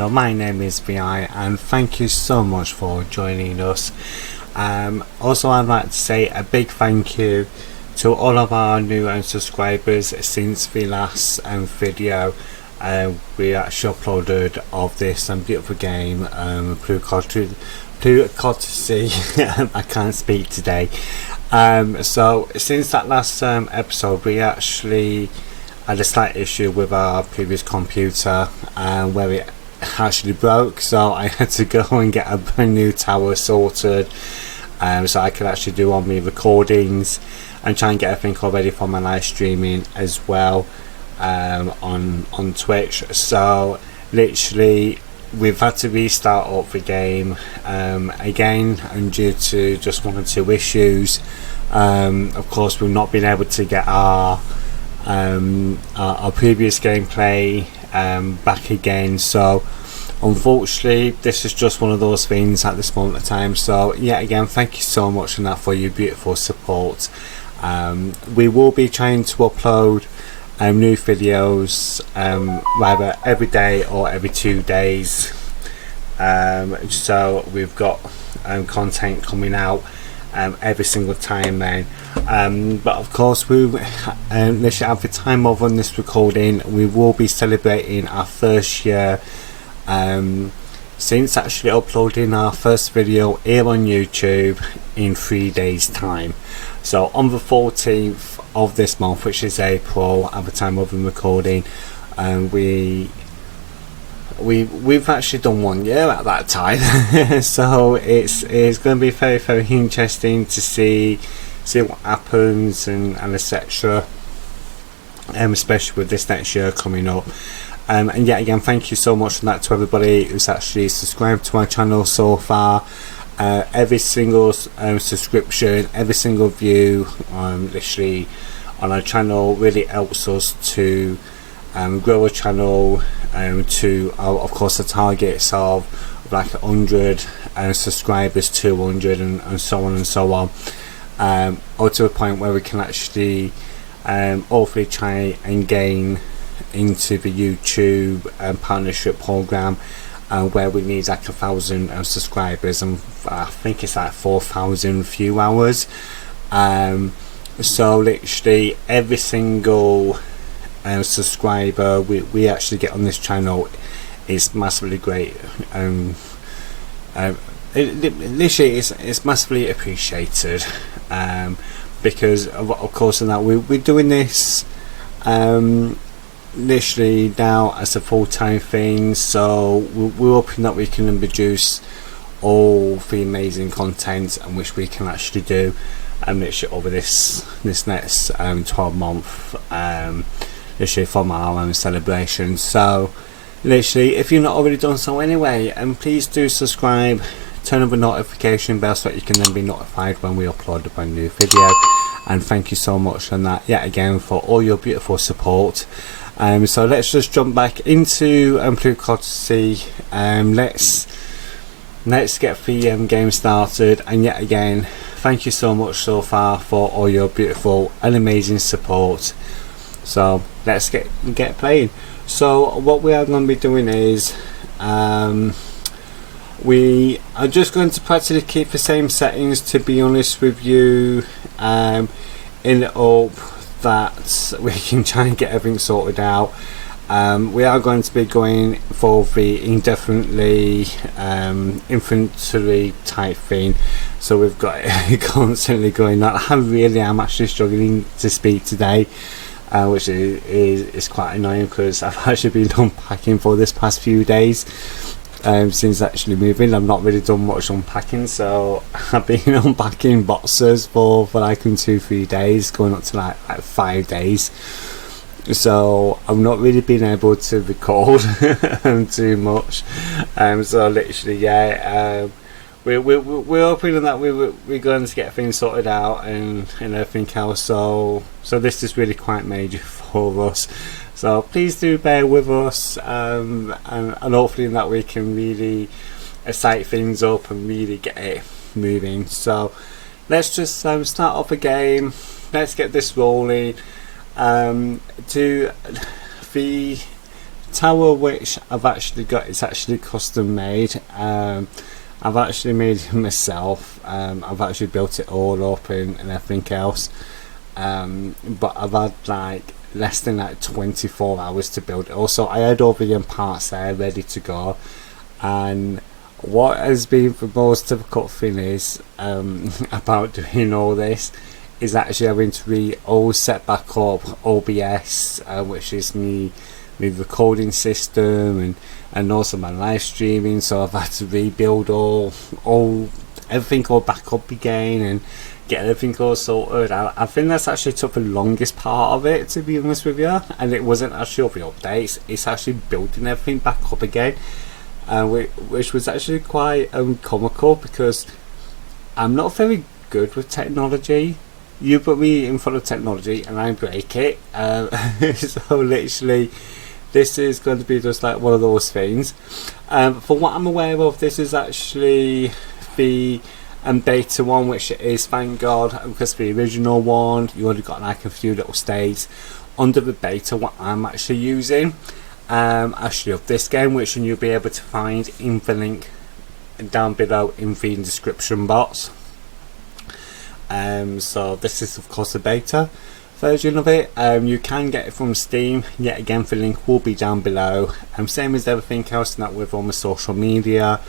channel. My name is VI and thank you so much for joining us. Also I'd like to say a big thank you to all of our new subscribers since the last video. We actually uploaded of this beautiful game, Plutocracy. I can't speak today. So since that last episode, we actually had a slight issue with our previous computer where it actually broke, so I had to go and get a brand new tower sorted so I could actually do all my recordings and try and get everything all ready for my live streaming as well on Twitch. So literally we've had to restart up the game again, and due to just one or two issues, of course we've not been able to get our previous gameplay back again. So unfortunately this is just one of those things at this moment of time. So yet again, thank you so much for that, for your beautiful support. We will be trying to upload new videos either every day or every 2 days, so we've got content coming out every single time then. But of course we literally at the time of on this recording, we will be celebrating our first year since actually uploading our first video here on YouTube in 3 days time. So on the 14th of this month, which is April at the time of the recording, we've actually done 1 year at that time. So it's going to be very, very interesting to see what happens and etc, especially with this next year coming up. And yet again, thank you so much for that to everybody who's actually subscribed to our channel so far. Every single subscription, every single view literally on our channel really helps us to grow a channel to of course the targets of like 100 subscribers, 200 and so on and so on, or to a point where we can actually hopefully try and gain into the YouTube partnership program, where we need like 1,000 subscribers, and I think it's like 4,000 view hours. So literally every single subscriber we actually get on this channel is massively great. Literally it's massively appreciated, because of course in that we're doing this literally now as a full-time thing. So we're hoping that we can produce all the amazing content and which we can actually do literally over this next 12 month literally from our celebration. So literally, if you're not already done so anyway, and please do subscribe, turn on the notification bell so that you can then be notified when we upload a brand new video. And thank you so much on that yet again for all your beautiful support. So let's just jump back into Plutocracy. Let's get the game started, and yet again thank you so much so far for all your beautiful and amazing support. So let's get playing. So what we are going to be doing is we are just going to practically keep the same settings, to be honest with you, in the hope that we can try and get everything sorted out. We are going to be going for the indefinitely infantry type thing, so we've got it constantly going on. I really am actually struggling to speak today, which is quite annoying, because I've actually been unpacking for this past few days. Since actually moving, I've not really done much unpacking, so I've been unpacking boxes for like 2-3 days, going up to like 5 days. So I've not really been able to record too much. So literally, yeah, we're hoping that we're going to get things sorted out and everything else. So this is really quite major for us. So please do bear with us, and hopefully that we can really excite things up and really get it moving. So let's just start off a game. Let's get this rolling. To tower which I've actually got is actually custom made. I've actually made it myself. I've actually built it all up and everything else. But I've had like less than like 24 hours to build it. Also, I had all the parts there ready to go, and what has been the most difficult thing is about doing all this is actually having to all set back up OBS, which is me recording system, and also my live streaming. So I've had to rebuild everything all back up again and get everything all sorted. I think that's actually took the longest part of it, to be honest with you, and it wasn't actually all the updates, it's actually building everything back up again, which was actually quite comical, because I'm not very good with technology. You put me in front of technology and I break it. So literally this is going to be just like one of those things. For what I'm aware of, this is actually the beta one, which it is, thank God, because the original one you only got like a few little states. Under the beta, what I'm actually using actually of this game, which you'll be able to find in the link down below in the description box. So this is of course the beta version of it. You can get it from Steam. Yet again, the link will be down below. Same as everything else, and that with all my social media,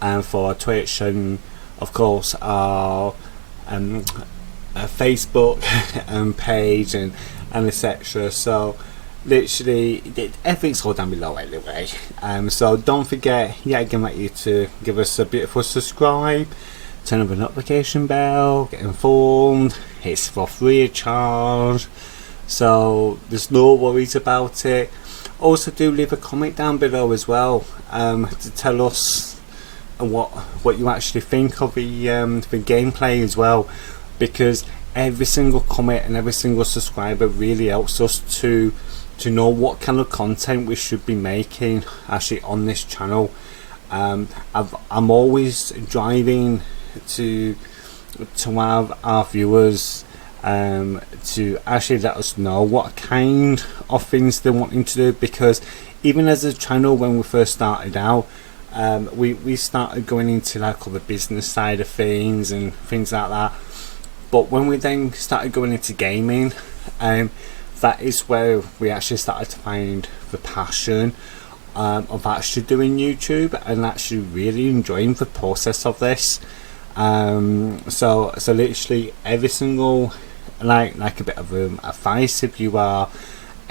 and for Twitch, and of course our Facebook page and etc. So literally everything's all down below anyway. So don't forget, yet again, like you to give us a beautiful subscribe, turn on the notification bell, get informed. It's for free of charge, so there's no worries about it. Also, do leave a comment down below as well, to tell us what you actually think of the gameplay as well, because every single comment and every single subscriber really helps us to know what kind of content we should be making actually on this channel. I'm always driving to have our viewers to actually let us know what kind of things they're wanting to do, because even as a channel, when we first started out, we started going into like all the business side of things and things like that. But when we then started going into gaming, that is where we actually started to find the passion of actually doing YouTube and actually really enjoying the process of this. So literally every single like a bit of advice, if you are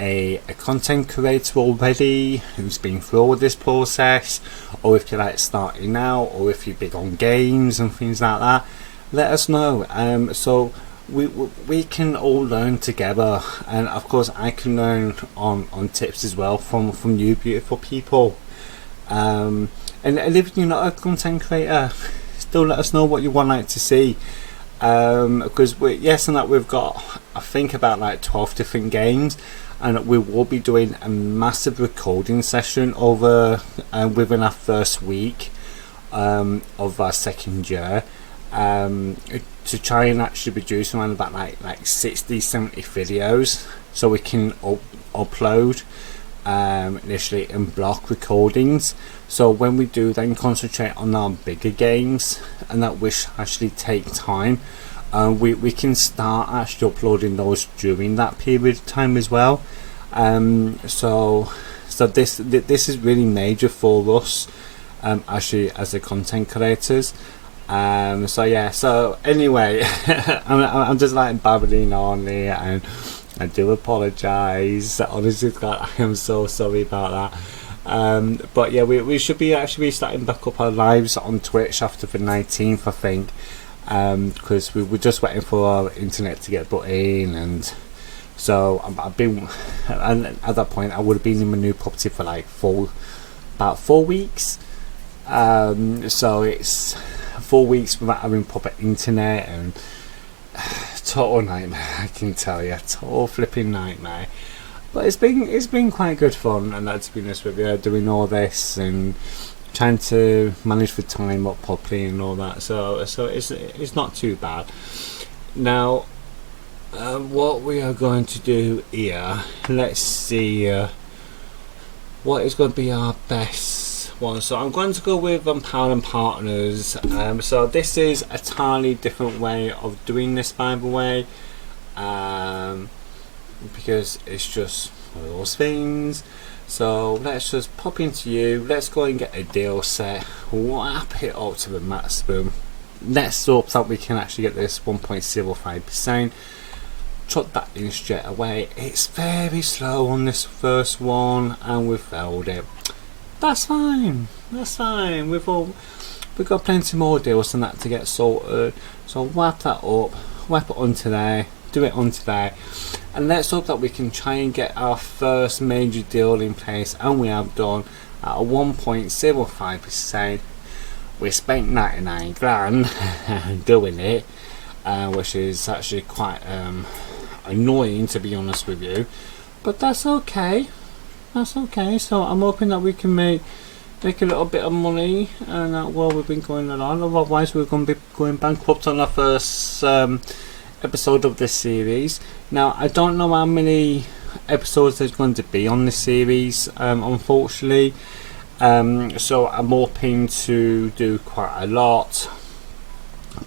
a content creator already who's been through all this process, or if you're like starting out, or if you're big on games and things like that, let us know. So we can all learn together, and of course I can learn on tips as well from you beautiful people. And if you're not a content creator, still let us know what you want like to see, because yes, and that we've got, I think, about like 12 different games, and we will be doing a massive recording session over within our first week of our second year, to try and actually produce around about like 60-70 videos, so we can upload initially in block recordings. So when we do then concentrate on our bigger games, and that which actually take time, we can start actually uploading those during that period of time as well. So this is really major for us, actually, as the content creators. So yeah, so anyway, I'm just like babbling on here, and I do apologise. Honestly, I am so sorry about that. But yeah, we should be actually starting back up our lives on Twitch after the 19th, I think, because we were just waiting for our internet to get put in, and so I've been, and at that point I would have been in my new property for like about 4 weeks. So it's 4 weeks without having proper internet, and total nightmare, I can tell you, total flipping nightmare. But it's been quite good fun, and that's, to be honest with you, doing all this and trying to manage the time up properly and all that. So it's not too bad. Now, what we are going to do here, let's see. what is going to be our best one. So I'm going to go with Power and Partners. So this is a totally different way of doing this, by the way, because it's just one of those things. So let's just pop into you, let's go and get a deal set, wrap it up to the maximum. Let's hope that we can actually get this 1.05%. Chuck that in straight away. It's very slow on this first one and we failed it. That's fine, that's fine. We've got plenty more deals than that to get sorted. So wrap that up, wrap it onto there, do it onto there, and let's hope that we can try and get our first major deal in place, and we have done at a 1.05%. We spent 99 grand doing it, which is actually quite annoying, to be honest with you, but that's okay, that's okay. So I'm hoping that we can make a little bit of money and while we've been going along, otherwise we're going to be going bankrupt on our first episode of this series. Now I don't know how many episodes there's going to be on this series, unfortunately, so I'm hoping to do quite a lot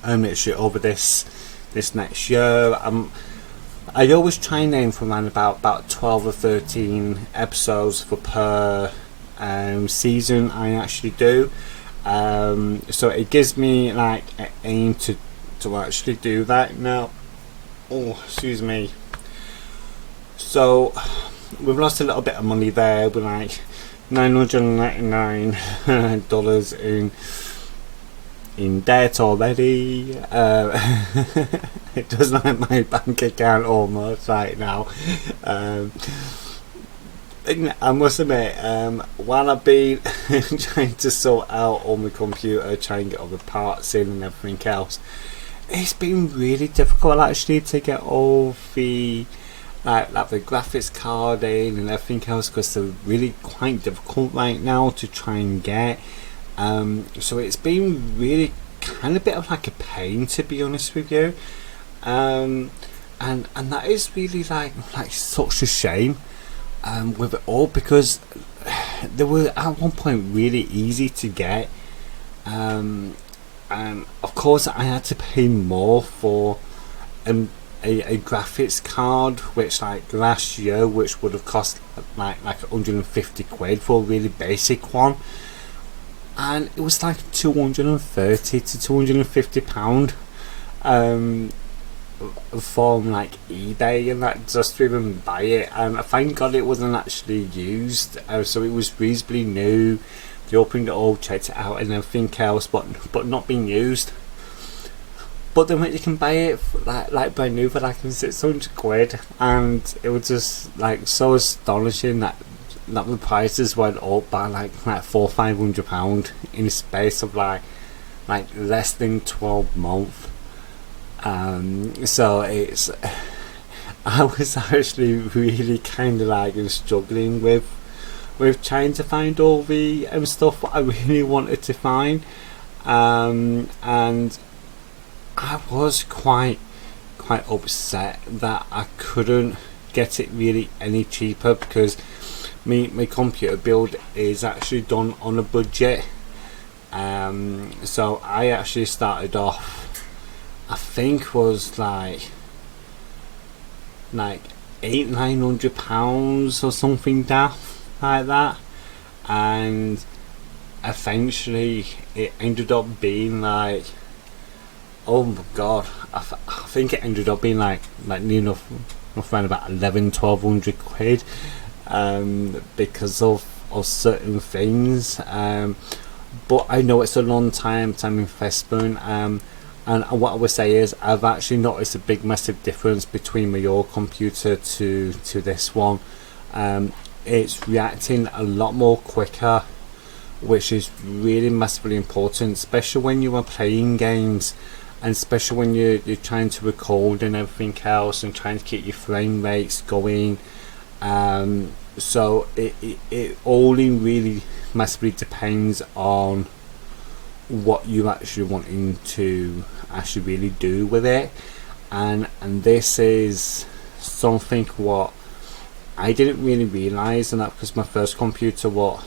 literally over this next year. I always try and aim for around about 12 or 13 episodes for per season I actually do, so it gives me like an aim to actually do that. Now, oh, excuse me, so we've lost a little bit of money there. We're like $999 in debt already. It does look like my bank account almost right now. I must admit, while I've been trying to sort out all my computer, trying to get all the parts in and everything else, it's been really difficult actually to get all the like the graphics card in and everything else, because they're really quite difficult right now to try and get. So it's been really kind of a bit of like a pain, to be honest with you, and that is really like such a shame with it all, because they were at one point really easy to get, and of course I had to pay more for a graphics card, which like last year, which would have cost like 150 quid for a really basic one, and it was like 230 to 250 pound from like eBay and that, just to even buy it. And thank God it wasn't actually used, so it was reasonably new. They opened it all, checked it out and everything else, but not being used. But then when you can buy it like brand new for like 600 quid, and it was just like so astonishing that the prices went up by like £400-500 in the space of like less than 12 months. So it's I was actually really kind of like struggling with trying to find all the stuff what I really wanted to find, and I was quite upset that I couldn't get it really any cheaper, because my computer build is actually done on a budget. So I actually started off, I think was like £800-900 or something daft like that, and eventually it ended up being like, oh my god, I think it ended up being like near enough around about 1100-1200 quid, because of certain things, but I know it's a long time investment, and what I would say is I've actually noticed a big massive difference between my old computer to this one. It's reacting a lot more quicker, which is really massively important, especially when you are playing games, and especially when you're trying to record and everything else and trying to keep your frame rates going. So it only really massively depends on what you actually wanting to actually really do with it, and this is something what I didn't really realise, and that because my first computer, what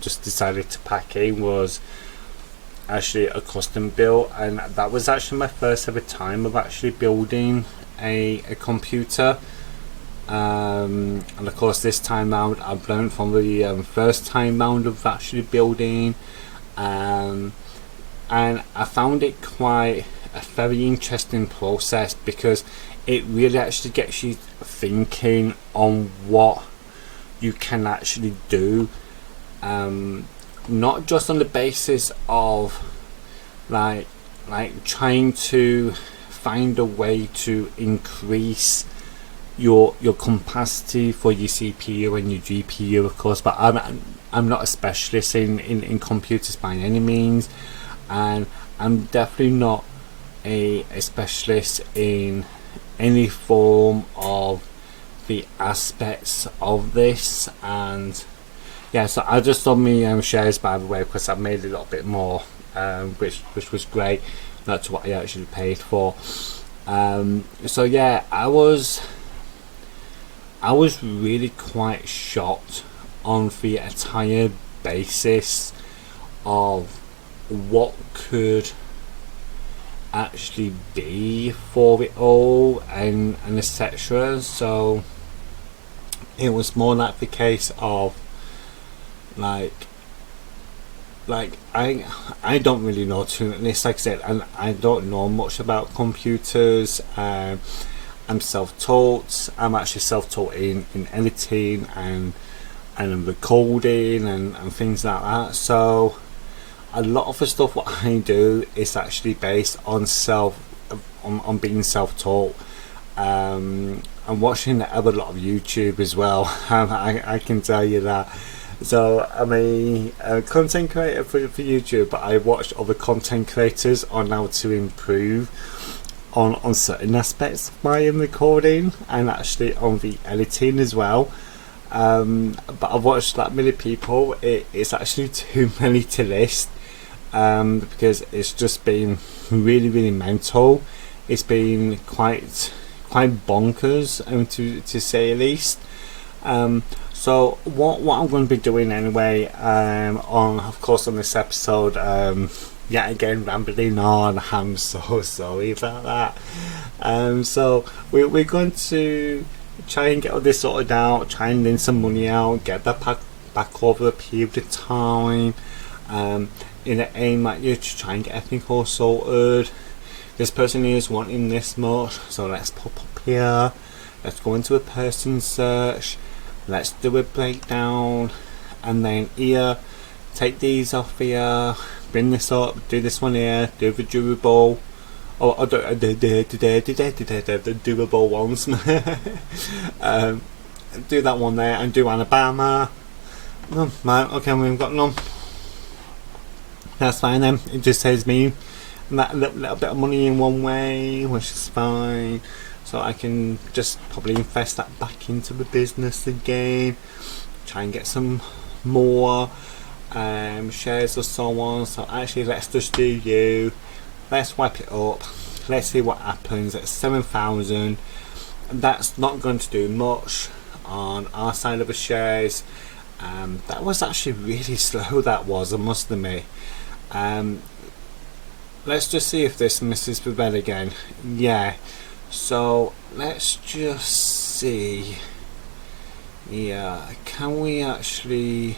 just decided to pack in, was actually a custom build, and that was actually my first ever time of actually building a computer. And of course, this time round, I've learned from the first time round of actually building, and I found it quite a very interesting process, because it really actually gets you thinking on what you can actually do, not just on the basis of like trying to find a way to increase your capacity for your CPU and your GPU, of course. But I'm not a specialist in computers by any means, and I'm definitely not a specialist in any form of the aspects of this. And yeah, so I just done my shares, by the way, because I made a little bit more, which was great, not to what I actually paid for. So yeah, I was really quite shocked on the entire basis of what could actually be for it all, and etc. So it was more like the case of like I don't really know too much, like I said, and I don't know much about computers. I'm self-taught. I'm actually self-taught in editing and recording and things like that. So a lot of the stuff what I do is actually based on on being self-taught, and watching a lot of YouTube as well. I can tell you that. So I'm a content creator for YouTube, but I watch other content creators on how to improve on certain aspects of my recording, and actually on the editing as well. But I've watched that many people. It's actually too many to list, because it's just been really mental. It's been quite bonkers, to say the least. So what I'm going to be doing anyway, on of course on this episode, yet again rambling on. I'm so sorry about that. So we're going to try and get all this sorted out, try and lend some money out, get that back over a period of time, in an aim at you to try and get everything all sorted. This person here is wanting this much, so let's pop up here, let's go into a person search, let's do a breakdown, and then here, take these off here, bring this up, do this one here, do the durable, the durable ones, do that one there, and do Alabama. No, right, okay, we've got none. That's fine then, it just saves me that little bit of money in one way, which is fine. So I can just probably invest that back into the business again, try and get some more shares or so on. So actually, let's just do you. Let's wipe it up. Let's see what happens at 7,000. That's not going to do much on our side of the shares. That was actually really slow. That was, I must admit. Let's just see if this misses the bed again. Yeah. So let's just see. Yeah, can we actually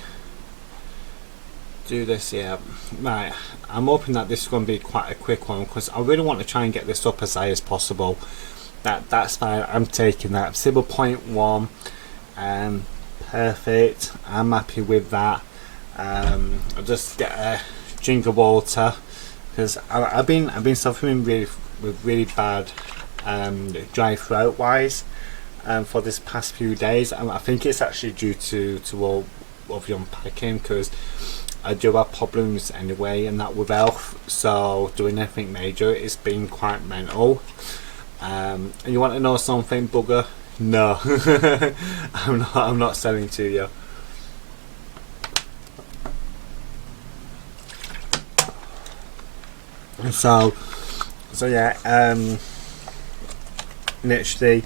do this? Yeah, right. I'm hoping that this is going to be quite a quick one, because I really want to try and get this up as high as possible. That's fine. I'm taking that 0.1. Perfect. I'm happy with that. I'll just get a drink of water, because I've been suffering with really bad dry throat wise for this past few days, and I think it's actually due to all of the unpacking, because I do have problems anyway and that with health, so doing anything major it's been quite mental. And you want to know something, bugger? No. I'm not selling to you. So yeah, literally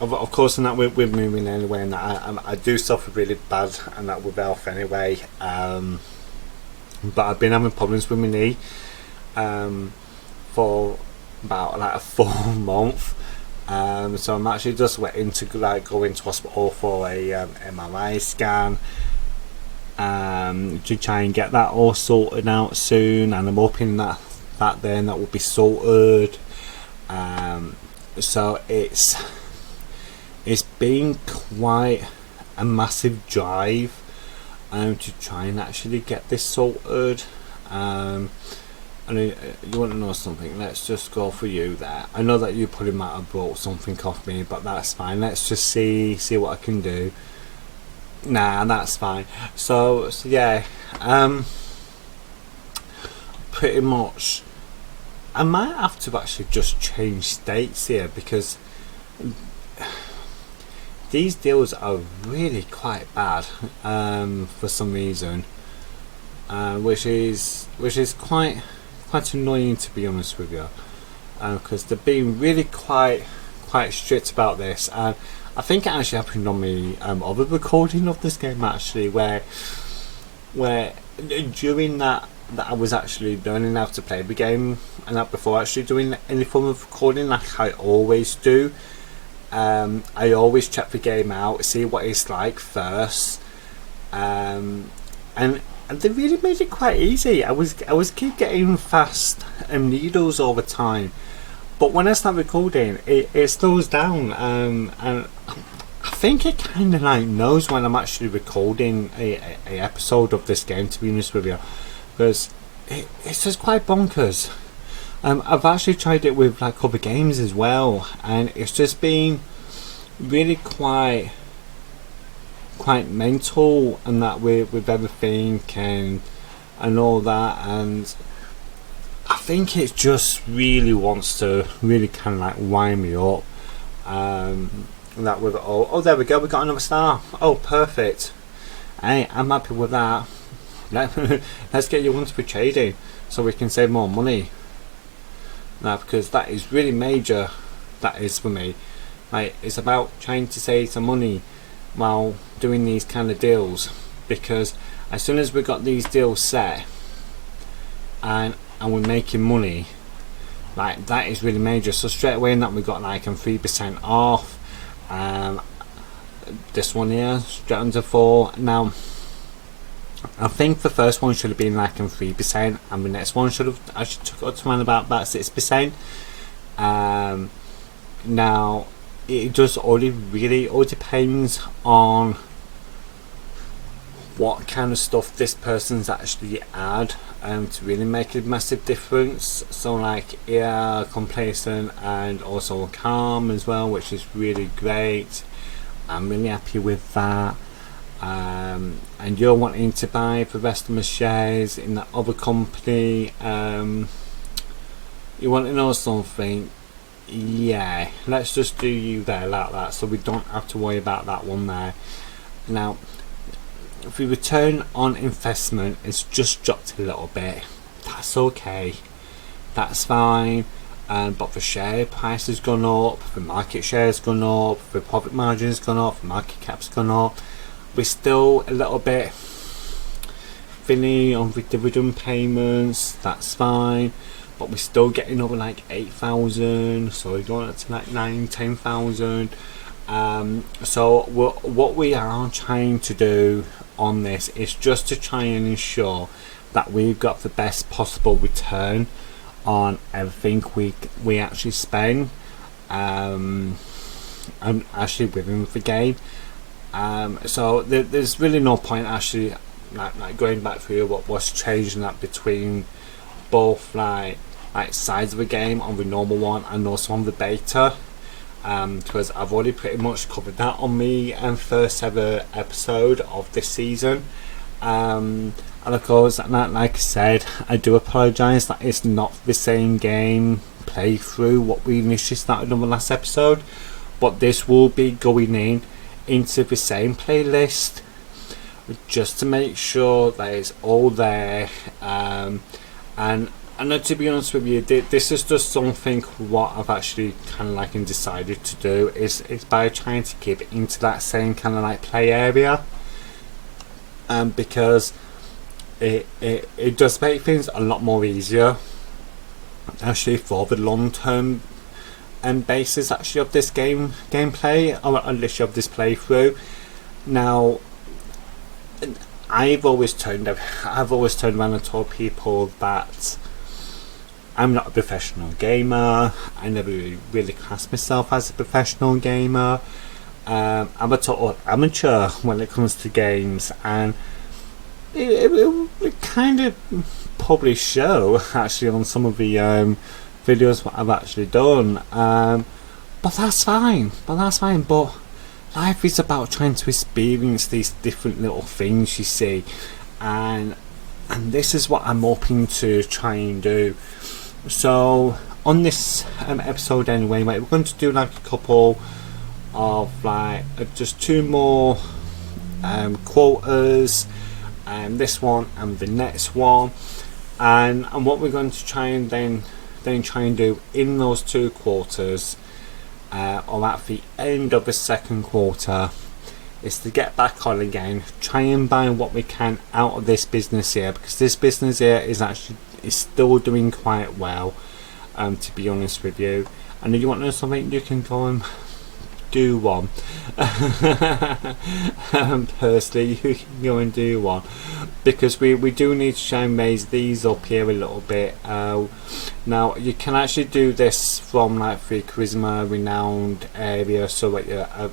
of course, and that we're moving anyway, and that I do suffer really bad, and that with health anyway. But I've been having problems with my knee for about like a full month. So I'm actually just waiting to like go into hospital for a MRI scan to try and get that all sorted out soon, and I'm hoping that then that will be sorted. So it's been quite a massive drive to try and actually get this sorted. And you want to know something? Let's just go for you there. I know that you probably might have brought something off me, but that's fine. Let's just see what I can do. Nah, that's fine. So yeah, pretty much I might have to actually just change states here, because these deals are really quite bad for some reason, which is quite annoying, to be honest with you, because they're being really quite strict about this. And I think it actually happened on the other recording of this game, actually, where during that I was actually learning how to play the game, and that before actually doing any form of recording, like I always do. I always check the game out, see what it's like first, and they really made it quite easy. I was keep getting fast needles all the time, but when I start recording, it slows down, and I think it kind of like knows when I'm actually recording a episode of this game, to be honest with you, because it's just quite bonkers. I've actually tried it with like other games as well, and it's just been really quite mental, and that with everything and all that. And I think it just really wants to really kind of like wind me up. That with oh there we go, we got another star. Oh, perfect. Hey, I'm happy with that. Let's get you onto the trading so we can save more money. Now, because that is really major, that is for me. Like, it's about trying to save some money while doing these kind of deals, because as soon as we got these deals set and we're making money, like, that is really major. So straight away in that we got like 3% off. This one here, straight under 4. Now I think the first one should have been like 3%, and the next one should have actually took up to around about 6%. Now it just really all depends on what kind of stuff this person's actually add to really make a massive difference. So like, yeah, complacent and also calm as well, which is really great. I'm really happy with that. And you're wanting to buy the rest of my shares in that other company. You want to know something? Yeah, let's just do you there like that, so we don't have to worry about that one there. Now, if the return on investment is just dropped a little bit, that's okay, that's fine. But the share price has gone up, the market share has gone up, the profit margin has gone up, the market cap's gone up. We're still a little bit thinny on the dividend payments, that's fine, but we're still getting over like 8,000, so we're going up to like 9-10,000. So what we are trying to do on this is just to try and ensure that we've got the best possible return on everything we actually spend, and actually within the game. So there's really no point actually like going back through what was changing that between both like sides of the game, on the normal one and also on the beta, because I've already pretty much covered that on the first ever episode of this season. And of course, like I said, I do apologise that it's not the same game playthrough what we initially started on the last episode, but this will be going into the same playlist just to make sure that it's all there. And And to be honest with you, this is just something what I've actually kind of like decided to do is by trying to keep it into that same kind of like play area, because it does make things a lot more easier actually for the long term basis actually of this gameplay, or literally of this playthrough. Now, I've always turned around and told people that I'm not a professional gamer. I never really classed myself as a professional gamer. I'm a total amateur when it comes to games, and it kind of probably show actually on some of the videos what I've actually done. But that's fine. But life is about trying to experience these different little things, you see, and this is what I'm hoping to try and do. So on this episode anyway, we're going to do like a couple of like just two more quotas, this one and the next one, and what we're going to try and then try and do in those two quarters, or at the end of the second quarter, is to get back on again, try and buy what we can out of this business here, because this business here is still doing quite well, to be honest with you. And if you want to know something, you can go and do one. Personally, you can go and do one, because we do need to try and raise these up here a little bit. Now you can actually do this from like the charisma renowned area, so that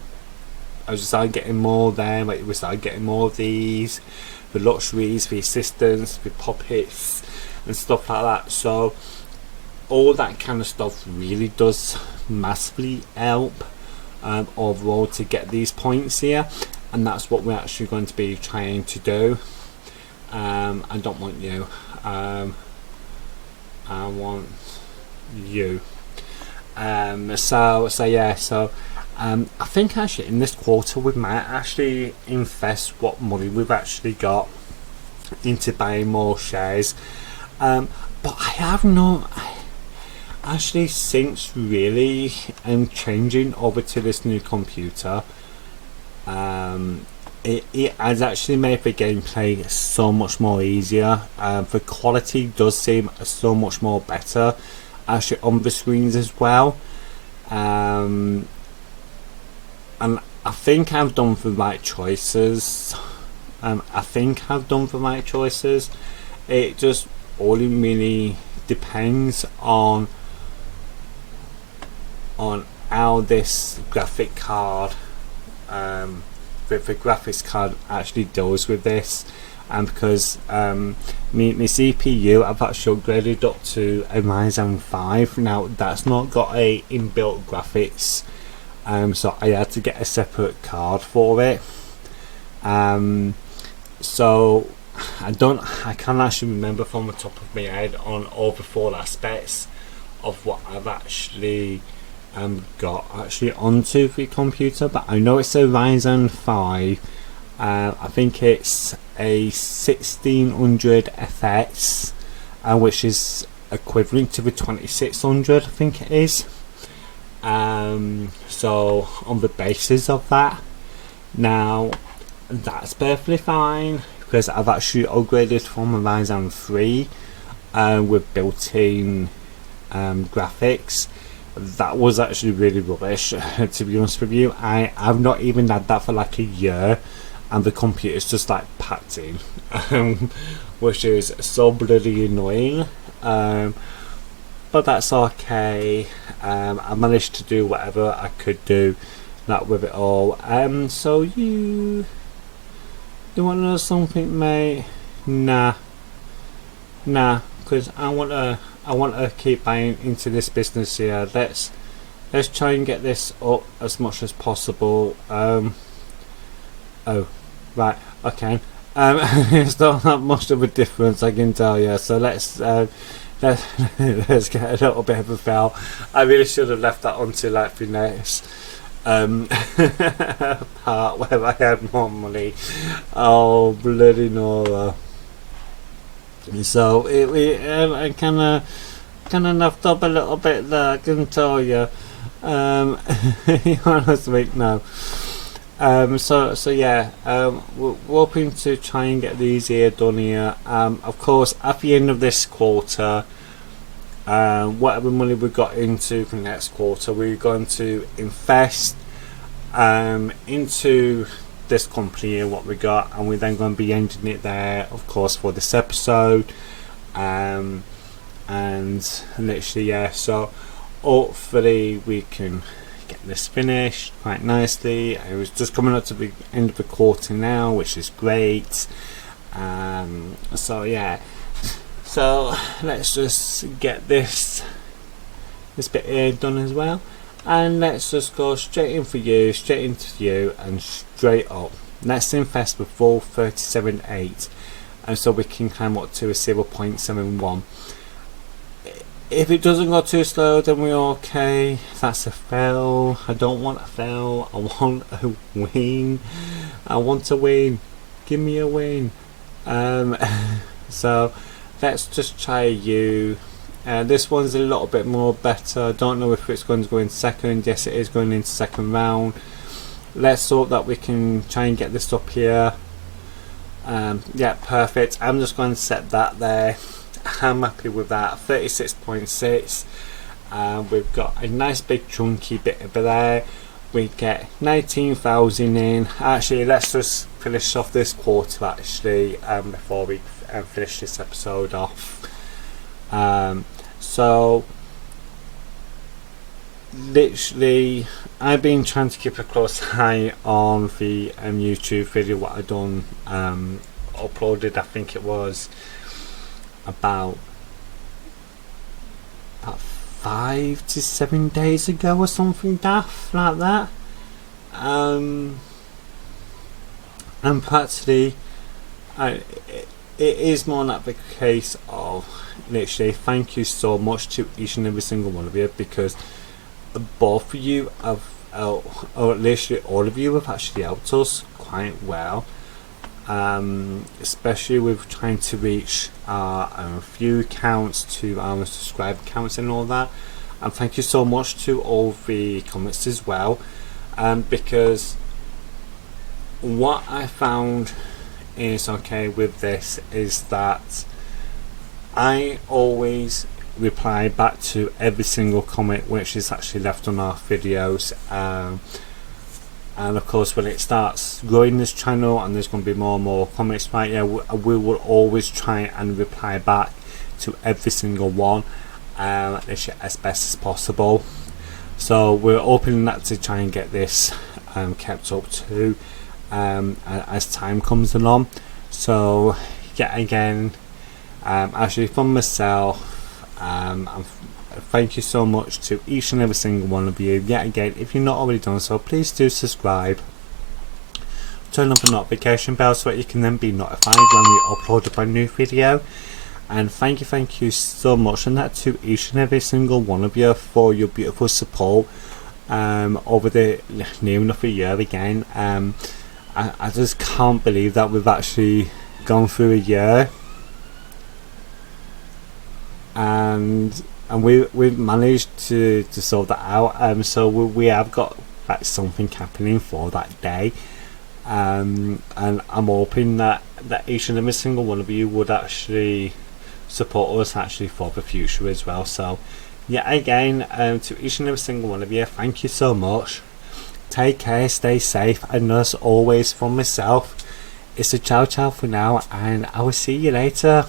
as you start getting more there, like we start getting more of these, the luxuries, the assistants, the puppets and stuff like that. So all that kind of stuff really does massively help overall to get these points here, and that's what we're actually going to be trying to do. I don't want you, I want you. So yeah, so I think actually in this quarter we might actually invest what money we've actually got into buying more shares. But I have not actually, since really changing over to this new computer, it has actually made the gameplay so much more easier. The quality does seem so much more better actually on the screens as well, and I think I've done the right choices. It just all really depends on how this graphic card, the graphics card actually deals with this, and because my CPU I've actually upgraded up to a Ryzen 5. Now that's not got a inbuilt graphics, so I had to get a separate card for it. So I can't actually remember from the top of my head on all the 4 aspects of what I've actually got actually onto the computer, but I know it's a Ryzen 5. I think it's a 1600 FX, which is equivalent to the 2600, I think it is. So on the basis of that, now that's perfectly fine, because I've actually upgraded from a Ryzen 3 with built-in graphics. That was actually really rubbish, to be honest with you. I've not even had that for like a year, and the computer's just like packed in, which is so bloody annoying. But that's okay. I managed to do whatever I could do that with it all. So you want to know something, mate? Nah, because I want to keep buying into this business here. Let's try and get this up as much as possible. Oh, right, okay. It's not that much of a difference, I can tell you. So let's let's get a little bit of a fail. I really should have left that onto like the next part where I had more money. Oh, bloody Nora. So I kind of nuffed up a little bit there, I can tell you. Honestly, no. So yeah, we're hoping to try and get these here done here. Of course, at the end of this quarter, whatever money we got into for next quarter, we're going to invest into this company and what we got, and we're then going to be ending it there, of course, for this episode. And literally, yeah, so hopefully we can get this finished quite nicely. It was just coming up to the end of the quarter now, which is great. So yeah, so let's just get this bit here done as well, and let's just go straight into you and straight up. Let's invest the full 37.8, and so we can climb up to a 0.71. If it doesn't go too slow, then we're okay. That's a fail. I don't want a fail. I want a win. I want to win. Give me a win. So let's just try you. This one's a little bit more better. I don't know if it's going to go in second. Yes, it is going into second round. Let's hope that we can try and get this up here. Yeah, perfect. I'm just going to set that there. I'm happy with that. 36.6. We've got a nice big chunky bit over there. We get 19,000 in. Actually, let's just finish off this quarter actually, before we finish this episode off. So literally, I've been trying to keep a close eye on the YouTube video what I done uploaded. I think it was about 5 to 7 days ago or something daft like that. And practically it is more like the case of literally thank you so much to each and every single one of you, because both of you have or literally all of you have actually helped us quite well, especially with trying to reach our view counts to our subscribe counts and all that. And thank you so much to all the comments as well, because what I found is okay with this is that I always reply back to every single comment which is actually left on our videos, and of course when it starts growing this channel and there's going to be more and more comments, right, yeah, we will always try and reply back to every single one as best as possible. So we're opening that to try and get this kept up too, as time comes along. So yeah, again, actually from myself, thank you so much to each and every single one of you. Yet again, if you're not already done so, please do subscribe, turn on the notification bell so that you can then be notified when we upload a brand new video. And thank you so much, and that to each and every single one of you for your beautiful support over the near enough a year again. I just can't believe that we've actually gone through a year, and we've managed to sort that out. So we have got like something happening for that day, and I'm hoping that each and every single one of you would actually support us actually for the future as well. So yeah, again, to each and every single one of you, thank you so much. Take care, stay safe, and as always from myself, it's a ciao for now, and I will see you later.